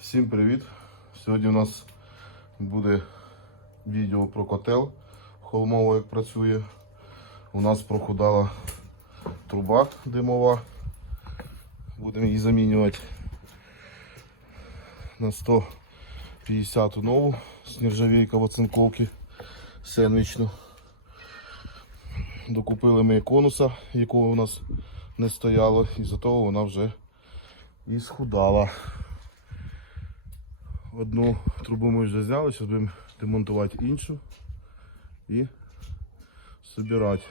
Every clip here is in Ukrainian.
Всім привіт! Сьогодні у нас буде відео про котел холмово, як працює. У нас прохудала труба димова. Будемо її замінювати на 150 нову з нержавійка в сендвічну. Докупили ми конуса, якого у нас не стояло, і за того вона вже і схудала. Одну трубу ми вже зняли, зараз будемо демонтувати іншу і збирати,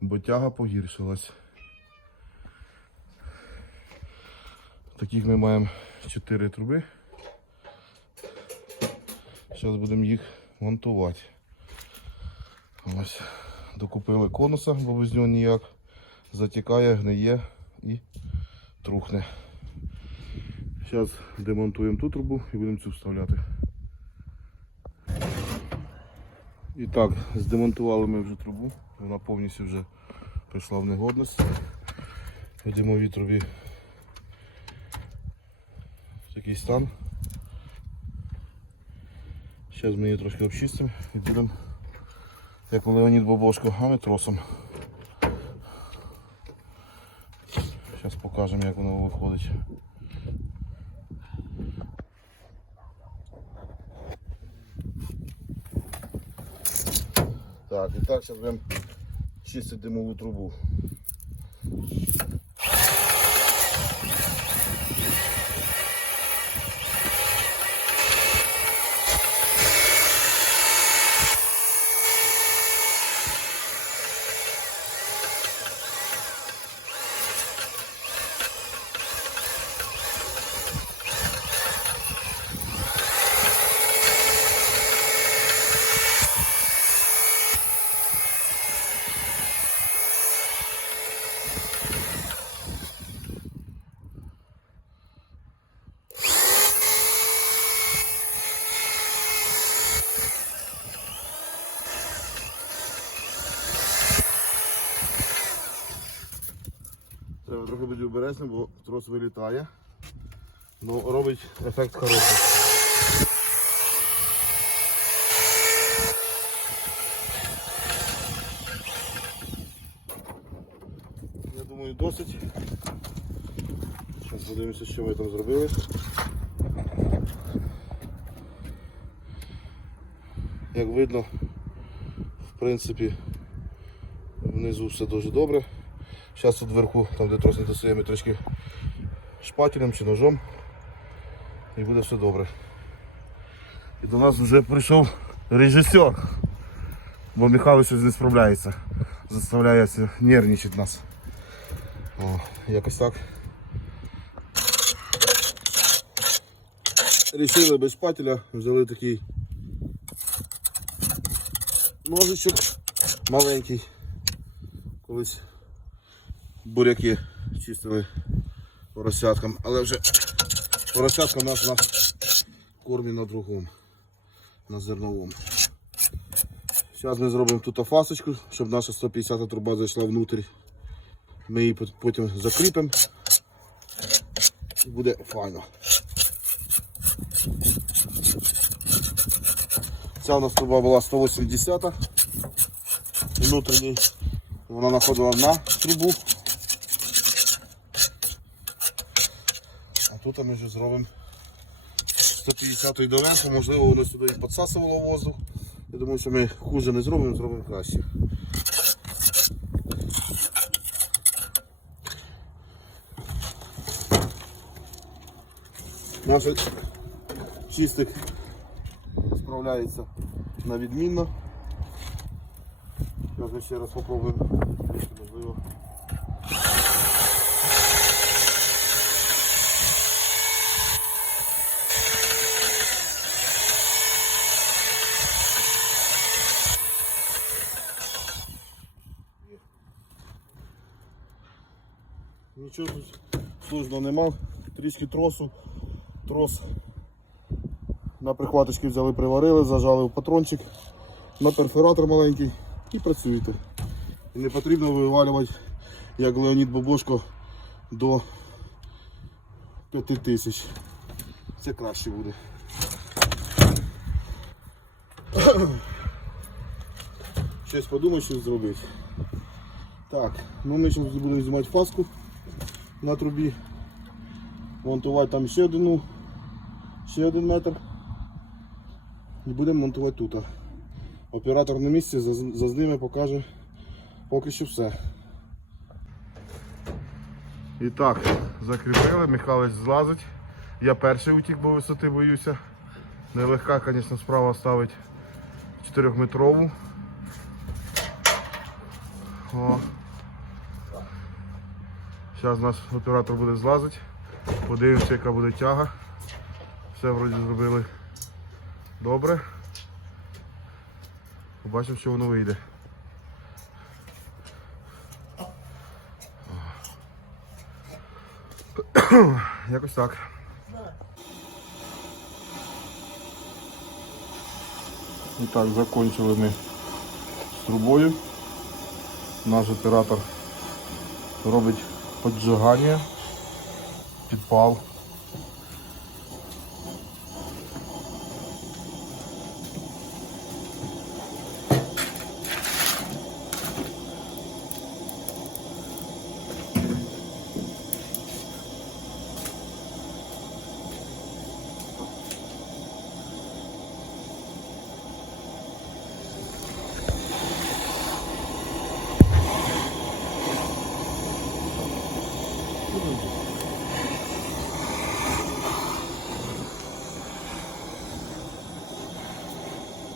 бо тяга погіршилась. Таких ми маємо 4 труби. Зараз будемо їх монтувати. Ось. Докупили конуса, бо без нього ніяк. Затікає, гниє і трухне. Зараз демонтуємо ту трубу і будемо цю вставляти. І так, здемонтували ми вже трубу, вона повністю вже прийшла в негодність. В димовій трубі такий стан. Зараз ми її трошки обчистимо і будемо, як Леонід Бобошко, а ми тросом. Зараз покажемо, як воно виходить. Так, і так зараз будемо чистити димову трубу. Трохи бути обережним, бо трос вилітає. Ну, робить ефект хороший. Я думаю, досить. Зараз подивимося, що ми там зробили. Як видно, в принципі, внизу все дуже добре. Зараз тут вверху, там де трос не трішки шпателем чи ножом. І буде все добре. І до нас вже прийшов режисер. Бо Михайло щось не справляється. Заставляє нервничати нас. О, якось так. Рішили без шпателя, взяли такий ножичок маленький. Колись буряки чистили поросяткам, але вже поросятка у нас на кормі на другому, на зерновому. Зараз ми зробимо тут фасочку, щоб наша 150 труба зайшла внутрь. Ми її потім закріпимо і буде файно. Ця у нас труба була 180 внутрішній. Вона знаходила на трубу. Тут ми вже зробимо 150-й доверху, можливо воно сюди і підсасувало воздух. Я думаю, що ми хуже не зробимо, зробимо краще. Наш чистик справляється на відмінно. Зараз ми ще раз спробуємо, можливо. Нічого тут сложного нема, трішки тросу, трос на прихваточки взяли, приварили, зажали в патрончик, на перфоратор маленький і працюєте. І не потрібно вивалювати, як Леонід Бобошко, до 5000. це краще буде. Щось подумай, що зробити. Так, ну ми зараз будемо знімати фаску на трубі. Монтувати там ще одну, ще один метр. І будемо монтувати тут. Оператор на місці заз- зазніме, покаже поки що все. І так, закріпили, Михайлович злазить. Я перший утік, бо висоти боюся. Нелегка, звісно, справа ставить 4-метрову. Зараз наш оператор буде злазити. Подивимося, яка буде тяга. Все вроді зробили добре. Побачимо, що воно вийде. Якось так. І так, закончили ми з трубою. Наш оператор робить поджигання, підпал.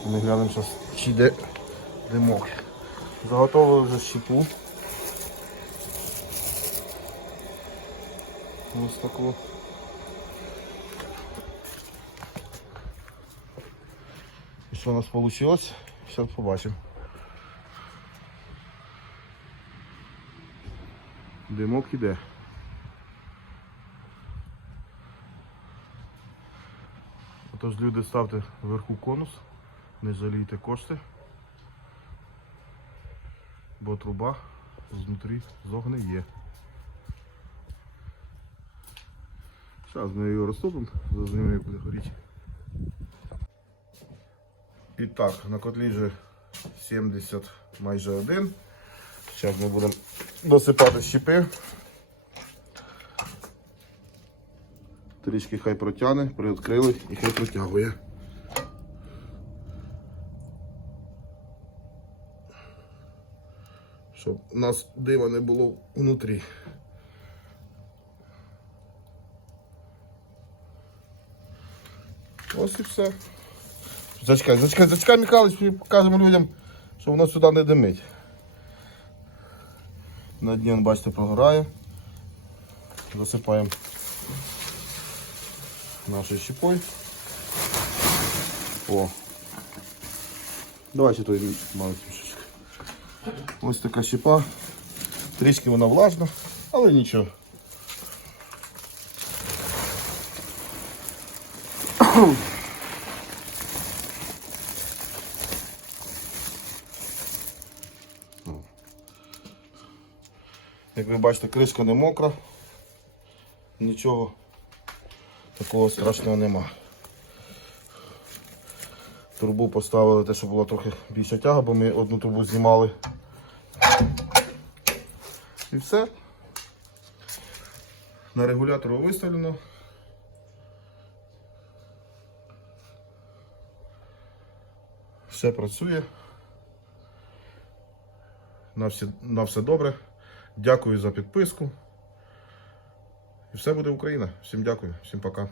Ми глянемо зараз, чи йде димок. Заготовили вже щепу. Ось таку. І що у нас вийшло? Зараз побачимо. Димок іде. Отож, люди ставте вверху конус, не жалійте кошти, бо труба знутрі зогниє. Зараз ми його розтопимо, зазнімемо, як буде горіти. І так, на котлі вже 70 майже один. Зараз ми будемо досипати щепи. Трішки хай протягне, приоткрили і хай протягує. Щоб у нас дива не було внутрі. Ось і все. Зачекай, зачекай, зачекай, Михайлович, і покажемо людям, що воно сюди не димить. На дні, бачите, прогорає. Засипаємо нашою щепою. О. Давайте той маленький мішечок. Ось така щепа. Трішки вона влажна, але нічого. Як ви бачите, кришка не мокра, нічого Такого страшного нема. Трубу поставили те, щоб була трохи більша тяга, бо ми одну трубу знімали. І все. На регулятору виставлено. Все працює. На все, на все добре. Дякую за підписку. Все буде Україна. Всім дякую, всім пока.